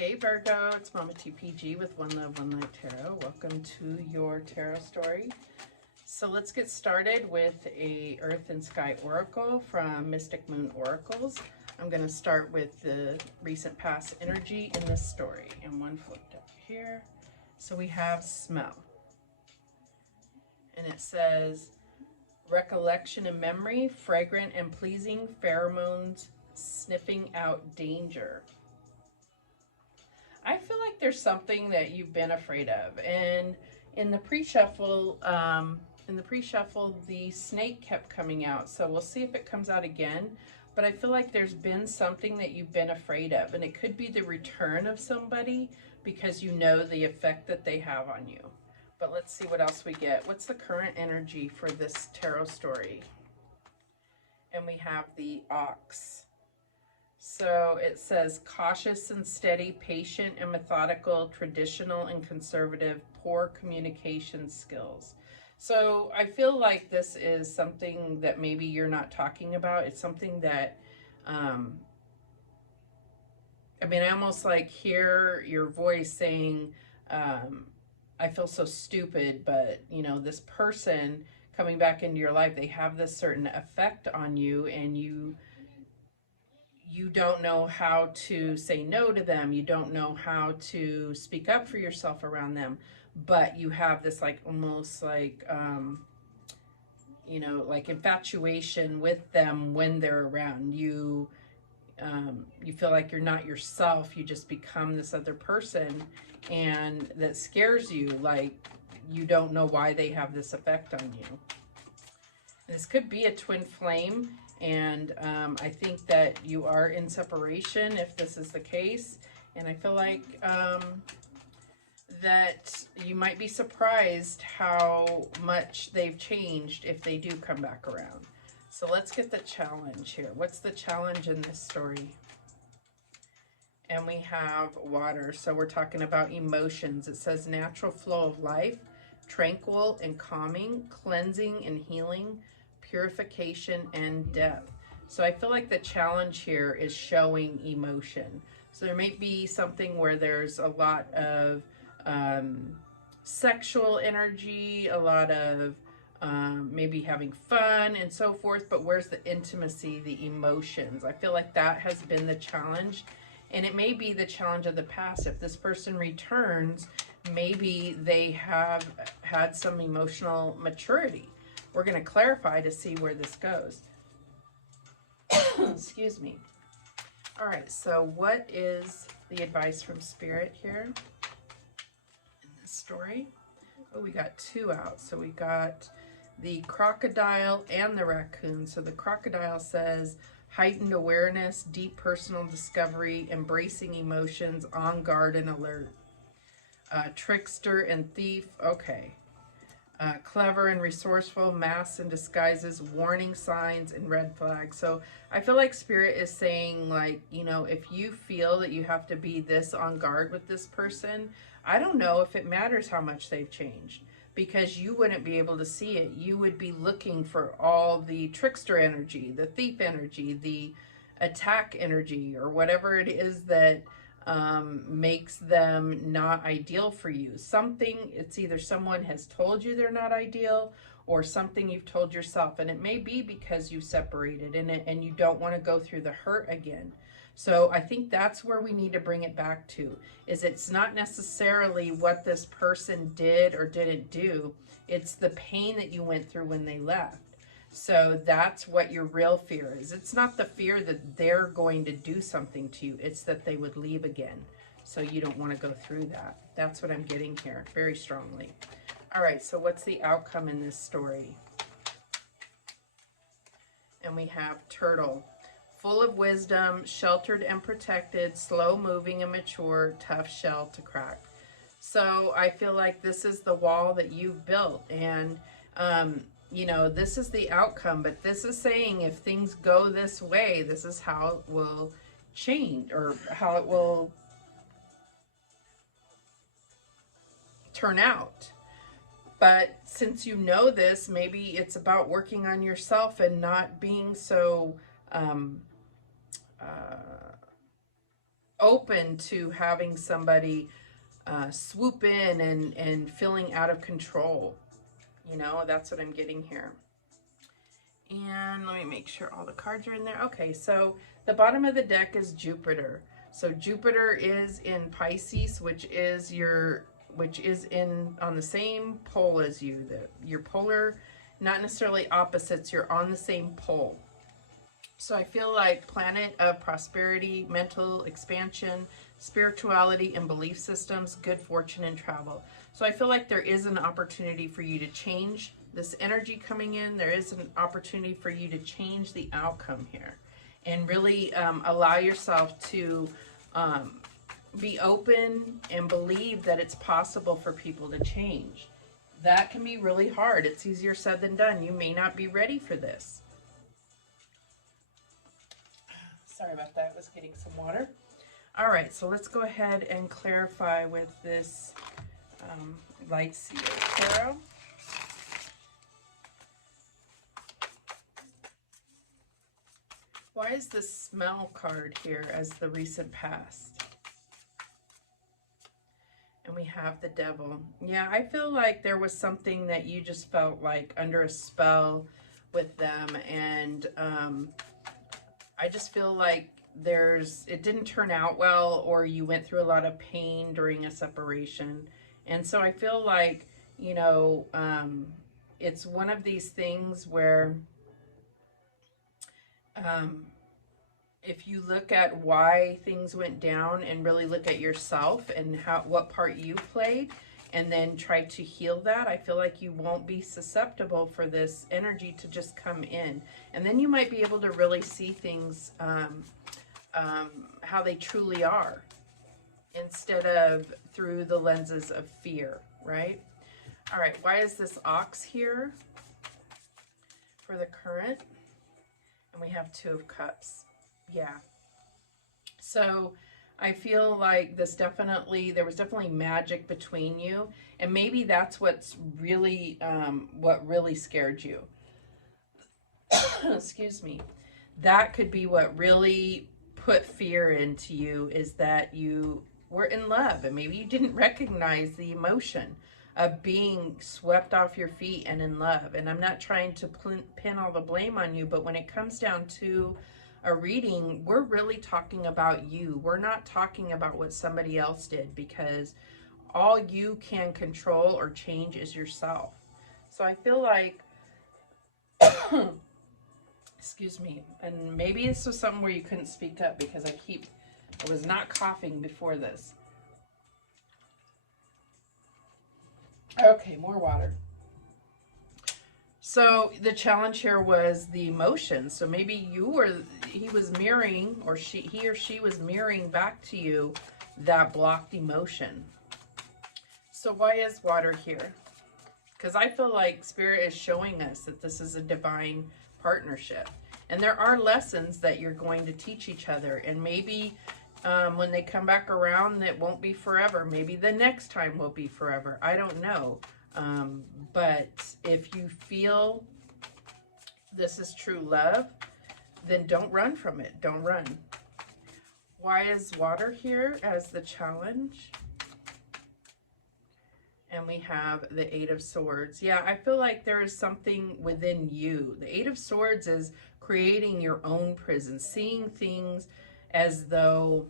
Hey Virgo, it's Mama TPG with One Love, One Light Tarot. Welcome to your tarot story. So let's get started with a Earth and Sky Oracle from Mystic Moon Oracles. I'm going to start with the recent past energy in this story. And one flipped up here. So we have smell. And it says, recollection and memory, fragrant and pleasing, pheromones, sniffing out danger. I feel like there's something that you've been afraid of, and in the pre-shuffle, the snake kept coming out. So we'll see if it comes out again. But I feel like there's been something that you've been afraid of, and it could be the return of somebody because you know the effect that they have on you. But let's see what else we get. What's the current energy for this tarot story? And we have the ox. So it says cautious and steady, patient and methodical, traditional and conservative, poor communication skills. So I feel like this is something that maybe you're not talking about. It's something that, I mean, I almost like hear your voice saying, I feel so stupid, but you know, this person coming back into your life, they have this certain effect on you, and you don't know how to say no to them. You don't know how to speak up for yourself around them, but you have this like almost like, you know, like infatuation with them when they're around you. You feel like you're not yourself. You just become this other person, and that scares you. Like you don't know why they have this effect on you. This could be a twin flame. And I think that you are in separation if this is the case. And I feel like that you might be surprised how much they've changed if they do come back around. So let's get the challenge here. What's the challenge in this story? And we have water. So we're talking about emotions. It says natural flow of life, tranquil and calming, cleansing and healing, purification and depth. So I feel like the challenge here is showing emotion. So there may be something where there's a lot of sexual energy, a lot of maybe having fun and so forth, but where's the intimacy, the emotions? I feel like that has been the challenge, and it may be the challenge of the past. If this person returns, maybe they have had some emotional maturity. We're going to clarify to see where this goes. Excuse me. All right, so what is the advice from Spirit here in this story? Oh, we got two out. So we got the crocodile and the raccoon. So the crocodile says heightened awareness, deep personal discovery, embracing emotions, on guard and alert. Trickster and thief, okay. Clever and resourceful, masks and disguises, warning signs and red flags. So I feel like Spirit is saying, like, you know, if you feel that you have to be this on guard with this person, I don't know if it matters how much they've changed, because you wouldn't be able to see it. You would be looking for all the trickster energy, the thief energy, the attack energy, or whatever it is that makes them not ideal for you. Something, it's either someone has told you they're not ideal, or something you've told yourself, and it may be because you separated and you don't want to go through the hurt again. So I think that's where we need to bring it back to, is it's not necessarily what this person did or didn't do, it's the pain that you went through when they left. So that's what your real fear is. It's not the fear that they're going to do something to you. It's that they would leave again. So you don't want to go through that. That's what I'm getting here very strongly. All right, so what's the outcome in this story? And we have turtle. Full of wisdom, sheltered and protected, slow moving and mature, tough shell to crack. So I feel like this is the wall that you've built, and you know, this is the outcome, but this is saying if things go this way, this is how it will change, or how it will turn out. But since you know this, maybe it's about working on yourself and not being so open to having somebody swoop in and feeling out of control. You know, that's what I'm getting here. And let me make sure all the cards are in there. Okay, so the bottom of the deck is Jupiter. So Jupiter is in Pisces, which is in on the same pole as you. Your polar, not necessarily opposites, you're on the same pole. So I feel like planet of prosperity, mental expansion, spirituality and belief systems, good fortune and travel. So I feel like there is an opportunity for you to change this energy coming in. There is an opportunity for you to change the outcome here and really allow yourself to be open and believe that it's possible for people to change. That can be really hard. It's easier said than done. You may not be ready for this. Sorry about that. I was getting some water. All right, so let's go ahead and clarify with this Light Seer Tarot. Why is the Smell card here as the recent past? And we have the Devil. Yeah, I feel like there was something that you just felt like under a spell with them, and I just feel like it didn't turn out well, or you went through a lot of pain during a separation. And so I feel like, you know, it's one of these things where if you look at why things went down and really look at yourself and what part you played, and then try to heal that, I feel like you won't be susceptible for this energy to just come in. And then you might be able to really see things how they truly are, instead of through the lenses of fear, right? All right, why is this Ox here for the current? And we have Two of Cups. Yeah. So I feel like there was definitely magic between you, and maybe that's what's really, what really scared you. Excuse me. That could be what really put fear into you, is that you were in love, and maybe you didn't recognize the emotion of being swept off your feet and in love. And I'm not trying to pin all the blame on you, but when it comes down to a reading, we're really talking about you. We're not talking about what somebody else did, because all you can control or change is yourself. So I feel like excuse me, and maybe this was something where you couldn't speak up, because I was not coughing before this. Okay, more water. So the challenge here was the emotion. So maybe he was mirroring, or he or she was mirroring back to you that blocked emotion. So why is water here? Because I feel like Spirit is showing us that this is a divine partnership. And there are lessons that you're going to teach each other. And maybe when they come back around, it won't be forever. Maybe the next time will be forever. I don't know. But if you feel this is true love, then don't run from it. Don't run. Why is water here as the challenge? And we have the Eight of Swords. Yeah, I feel like there is something within you. The Eight of Swords is creating your own prison, seeing things as though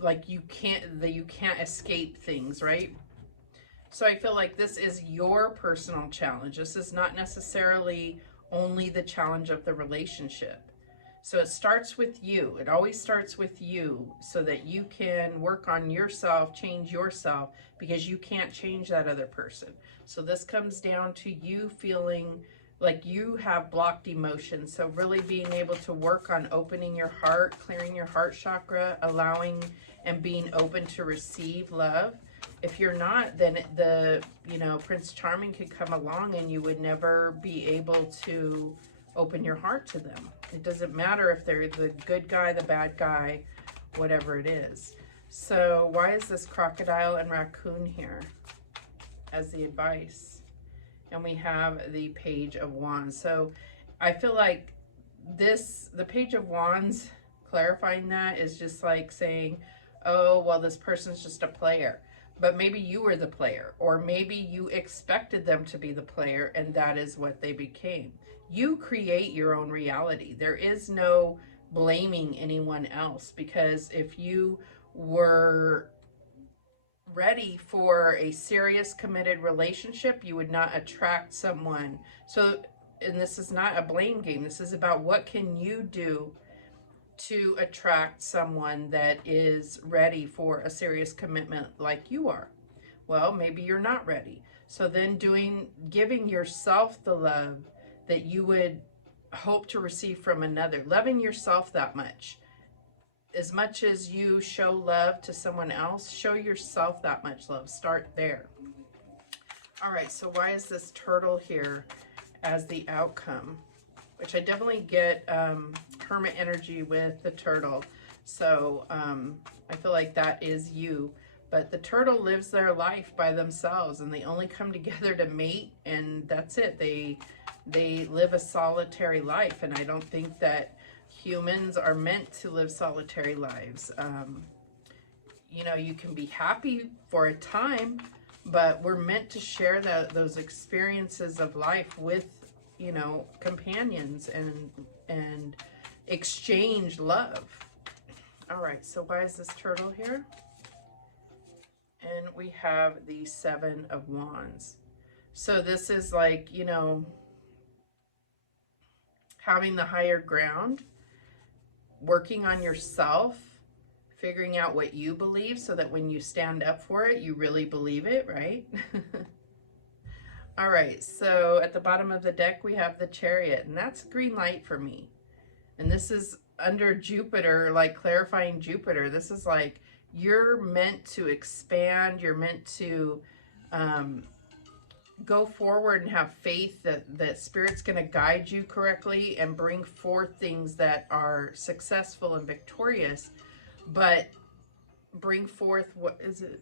like you can't escape things, right? So I feel like this is your personal challenge. This is not necessarily only the challenge of the relationship. So it starts with you. It always starts with you, so that you can work on yourself, change yourself, because you can't change that other person. So this comes down to you feeling like you have blocked emotions. So really being able to work on opening your heart, clearing your heart chakra, allowing and being open to receive love. If you're not, then Prince Charming could come along and you would never be able to open your heart to them. It doesn't matter if they're the good guy, the bad guy, whatever it is. So why is this crocodile and raccoon here as the advice? And we have the Page of Wands. So I feel like the Page of Wands clarifying that is just like saying, oh, well, this person's just a player. But maybe you were the player, or maybe you expected them to be the player, and that is what they became. You create your own reality. There is no blaming anyone else, because if you were ready for a serious, committed relationship, you would not attract someone. So, and this is not a blame game. This is about what can you do to attract someone that is ready for a serious commitment like you are. Well, maybe you're not ready. So then giving yourself the love that you would hope to receive from another, loving yourself that much. As much as you show love to someone else, show yourself that much love. Start there. All right, so why is this turtle here as the outcome? Which I definitely get hermit energy with the turtle. So I feel like that is you. But the turtle lives their life by themselves, and they only come together to mate, and that's it. They live a solitary life, and I don't think that humans are meant to live solitary lives. You know, you can be happy for a time, but we're meant to share those experiences of life with, you know, companions and exchange love. All right, so why is this turtle here? And we have the 7 of Wands. So this is like, you know, having the higher ground, working on yourself, figuring out what you believe so that when you stand up for it, you really believe it, right? All right, so at the bottom of the deck, we have the Chariot, and that's green light for me. And this is under Jupiter, like clarifying Jupiter. This is like, you're meant to expand. You're meant to go forward and have faith that Spirit's going to guide you correctly and bring forth things that are successful and victorious, but bring forth, what is it?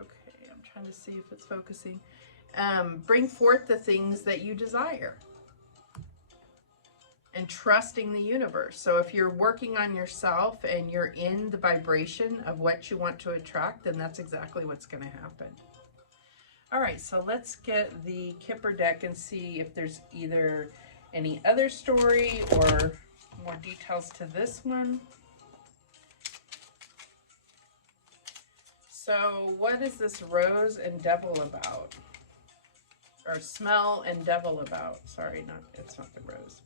Okay, I'm trying to see if it's focusing. Bring forth the things that you desire and trusting the universe. So if you're working on yourself and you're in the vibration of what you want to attract, then that's exactly what's going to happen. All right, so let's get the Kipper deck and see if there's either any other story or more details to this one. So what is this Rose and Devil about? Or Smell and Devil about? Sorry, it's not the Rose.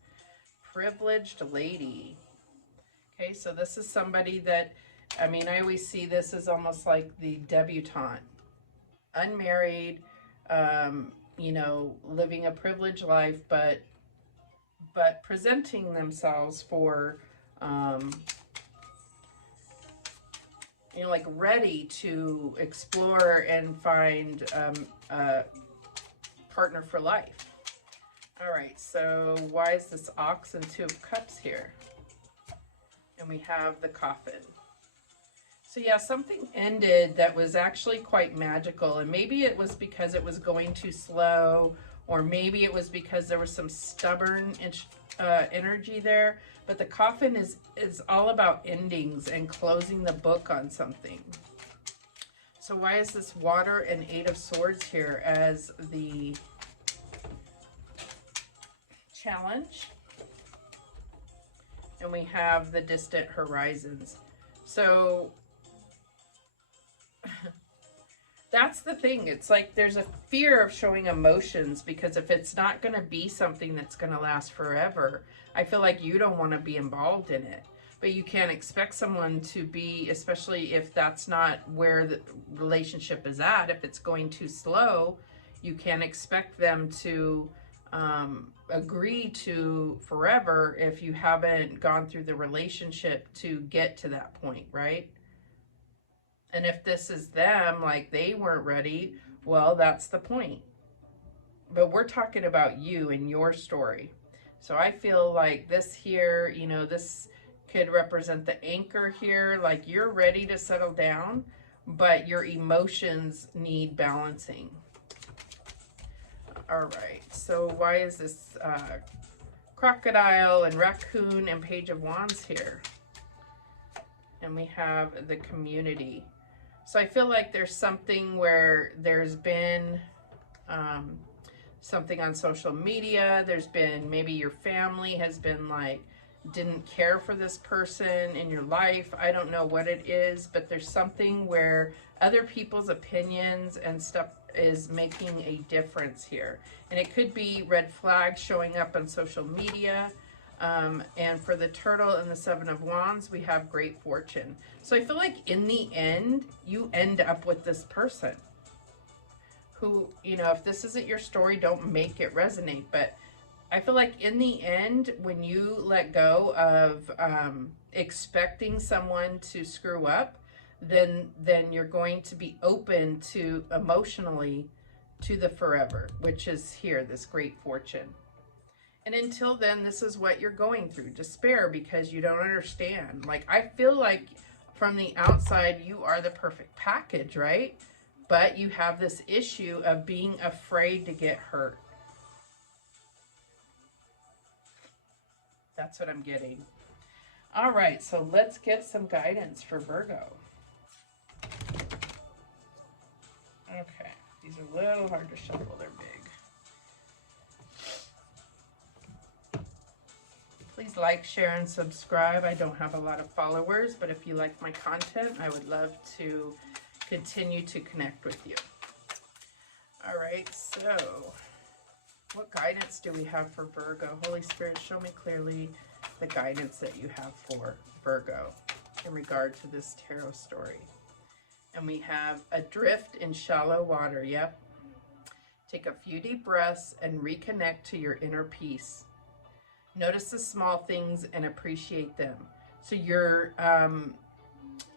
Privileged Lady. Okay, so this is somebody that, I mean, I always see this as almost like the debutante. Unmarried, you know, living a privileged life, but presenting themselves for, you know, like ready to explore and find a partner for life. All right, so why is this Ox and 2 of Cups here? And we have the Coffin. So yeah, something ended that was actually quite magical, and maybe it was because it was going too slow, or maybe it was because there was some stubborn energy there. But the Coffin is all about endings and closing the book on something. So why is this Water and 8 of Swords here as the challenge? And we have the Distant Horizons. So that's the thing. It's like there's a fear of showing emotions, because if it's not going to be something that's going to last forever, I feel like you don't want to be involved in it. But you can't expect someone to be, especially if that's not where the relationship is at. If it's going too slow, you can't expect them to agree to forever if you haven't gone through the relationship to get to that point, right? And if this is them, like they weren't ready, well, that's the point. But we're talking about you and your story. So I feel like this here, you know, this could represent the anchor here. Like you're ready to settle down, but your emotions need balancing. All right, so why is this crocodile and raccoon and Page of Wands here? And we have the community. So I feel like there's something where there's been something on social media. There's been, maybe your family has been like, didn't care for this person in your life. I don't know what it is, but there's something where other people's opinions and stuff is making a difference here. And it could be red flags showing up on social media. And for the turtle and the 7 of Wands, we have great fortune. So I feel like in the end, you end up with this person who, you know, if this isn't your story, don't make it resonate. But I feel like in the end, when you let go of expecting someone to screw up, then you're going to be open to emotionally to the forever, which is here, this great fortune. And until then, this is what you're going through, despair, because you don't understand. Like, I feel like from the outside, you are the perfect package, right? But you have this issue of being afraid to get hurt. That's what I'm getting. All right, so let's get some guidance for Virgo. Okay, these are a little hard to shuffle, they're big. Please like, share, and subscribe. I don't have a lot of followers, but if you like my content, I would love to continue to connect with you. All right, so what guidance do we have for Virgo? Holy Spirit, show me clearly the guidance that you have for Virgo in regard to this tarot story. And we have adrift in shallow water. Yep. Take a few deep breaths and reconnect to your inner peace. Notice the small things and appreciate them. So you're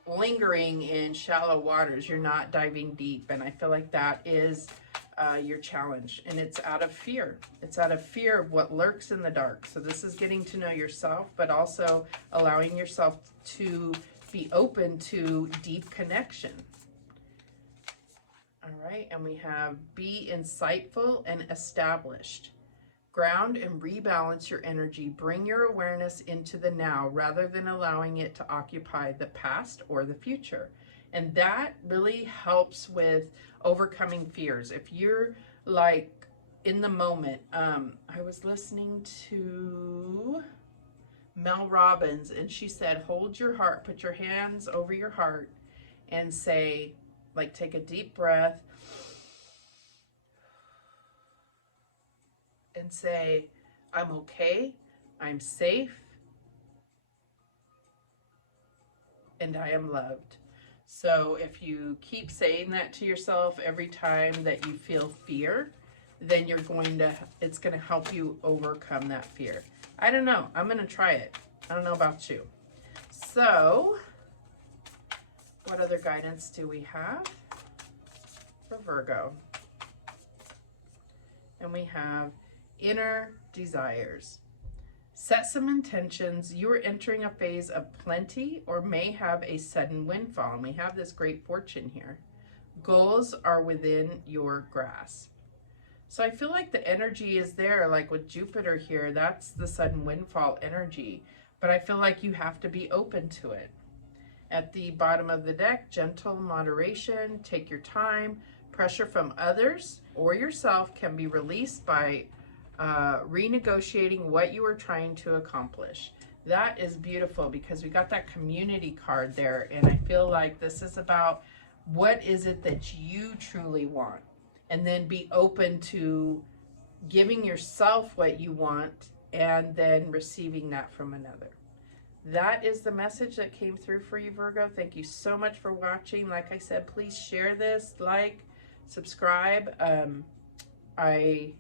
lingering in shallow waters. You're not diving deep. And I feel like that is your challenge. And it's out of fear. It's out of fear of what lurks in the dark. So this is getting to know yourself, but also allowing yourself to be open to deep connection. All right. And we have be insightful and established. Ground and rebalance your energy. Bring your awareness into the now rather than allowing it to occupy the past or the future. And that really helps with overcoming fears. If you're like in the moment, I was listening to Mel Robbins and she said, hold your heart, put your hands over your heart and say, like, take a deep breath. And say, I'm okay, I'm safe, and I am loved. So if you keep saying that to yourself every time that you feel fear, then it's going to help you overcome that fear. I don't know. I'm going to try it. I don't know about you. So what other guidance do we have for Virgo? And we have inner desires. Set some intentions. You are entering a phase of plenty or may have a sudden windfall. And we have this great fortune here. Goals are within your grasp. So I feel like the energy is there, like with Jupiter here, that's the sudden windfall energy. But I feel like you have to be open to it. At the bottom of the deck, gentle moderation, take your time. Pressure from others or yourself can be released by renegotiating what you are trying to accomplish. That is beautiful because we got that community card there, and I feel like this is about what is it that you truly want, and then be open to giving yourself what you want and then receiving that from another. That is the message that came through for you, Virgo. Thank you so much for watching. Like I said, please share this, like, subscribe. I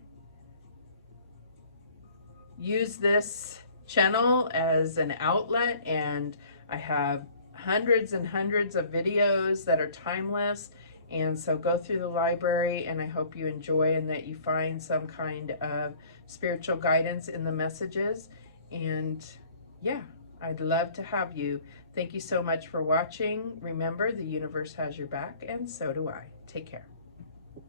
use this channel as an outlet, and I have hundreds and hundreds of videos that are timeless. And so go through the library, and I hope you enjoy and that you find some kind of spiritual guidance in the messages. And yeah, I'd love to have you. Thank you so much for watching. Remember, the universe has your back, and so do I. Take care.